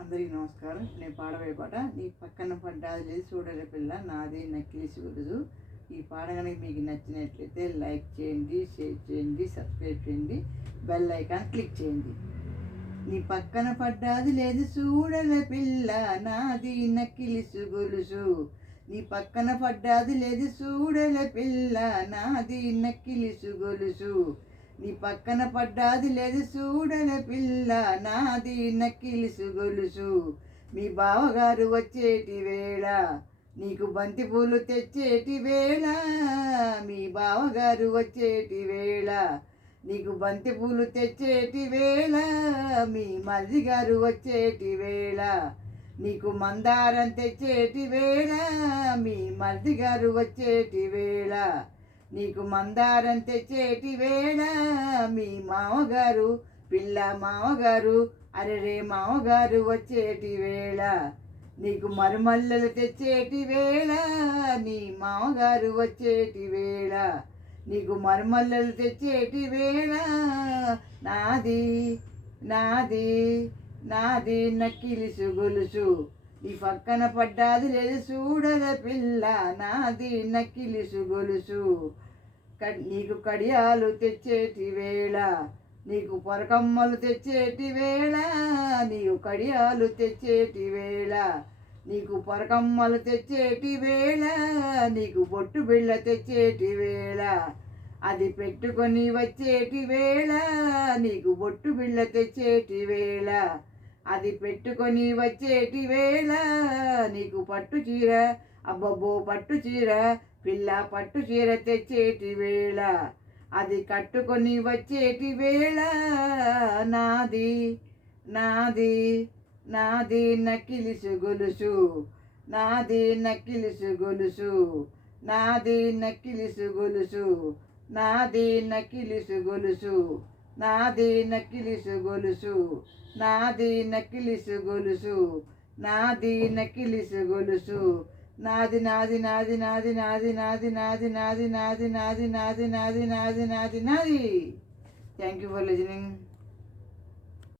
అందరికీ నమస్కారం. నేను పాడబోయే పాట నీ పక్కన పడ్డాది లేదు చూడలే పిల్ల నాది నక్కిలిసి గురుజు. ఈ పాట కనుక మీకు నచ్చినట్లయితే లైక్ చేయండి, షేర్ చేయండి, సబ్స్క్రైబ్ చేయండి, బెల్ ఐకాన్ క్లిక్ చేయండి. నీ పక్కన పడ్డాది లేదు చూడలే పిల్ల నాది నక్కిలిసి గొలుసు. నీ పక్కన పడ్డాది లేదు చూడలే పిల్ల నాది నక్కిలిసి గొలుసు. నీ పక్కన పడ్డాది లేదు చూడలే పిల్ల నాది నక్కిలిసు గొలుసు. మీ బావగారు వచ్చేటి వేళ నీకు బంతి పూలు తెచ్చేటి వేళ. మీ బావగారు వచ్చేటి వేళ నీకు బంతి పూలు తెచ్చేటి వేళ. మీ మరిది గారు వచ్చేటి వేళ నీకు మందారం తెచ్చేటి వేళ. మీ మరిది గారు వచ్చేటి వేళ నీకు మందారం తెచ్చేటి వేళ. మీ మామగారు పిల్ల మామగారు అరెరే మామగారు వచ్చేటి వేళ నీకు మరుమల్లెలు తెచ్చేటి వేళ. నీ మామగారు వచ్చేటి వేళ నీకు మరుమల్లెలు తెచ్చేటి వేళ. నాది నాది నాది నక్కిలిసు గొలుసు. నీ పక్కన పడ్డాది లేదు చూడలే పిల్ల నాది నక్కిలిసు గొలుసు. నీకు కడియాలు తెచ్చేటి వేళ నీకు పొరకమ్మలు తెచ్చేటి వేళ. నీకు కడియాలు తెచ్చేటి వేళ నీకు పొరకమ్మలు తెచ్చేటి వేళ. నీకు బొట్టు బిళ్ళ తెచ్చేటి వేళ అది పెట్టుకొని వచ్చేటి వేళ. నీకు బొట్టు బిళ్ళ తెచ్చేటి వేళ అది పెట్టుకొని వచ్చేటి వేళ. నీకు పట్టు చీర అబ్బబ్బో పట్టు చీర పిల్ల పట్టు చీర తెచ్చేటి వేళ అది కట్టుకొని వచ్చేటి వేళ. నాది నాది నాది నక్కిలిసు గొలుసు. నాది నక్కిలిసు గొలుసు. నాది నక్కిలిసు గొలుసు. నాది నక్కిలిసు గొలుసు. నాది నక్కిలిసు గొలుసు. నాది నక్కిలిసు గొలుసు. నాది నక్కిలిసు గొలుసు. నాది నాది నాది నాది నాది నాది నాది నాది నాది నాది నాది నాది నాది నాది నాది. Thank you for listening.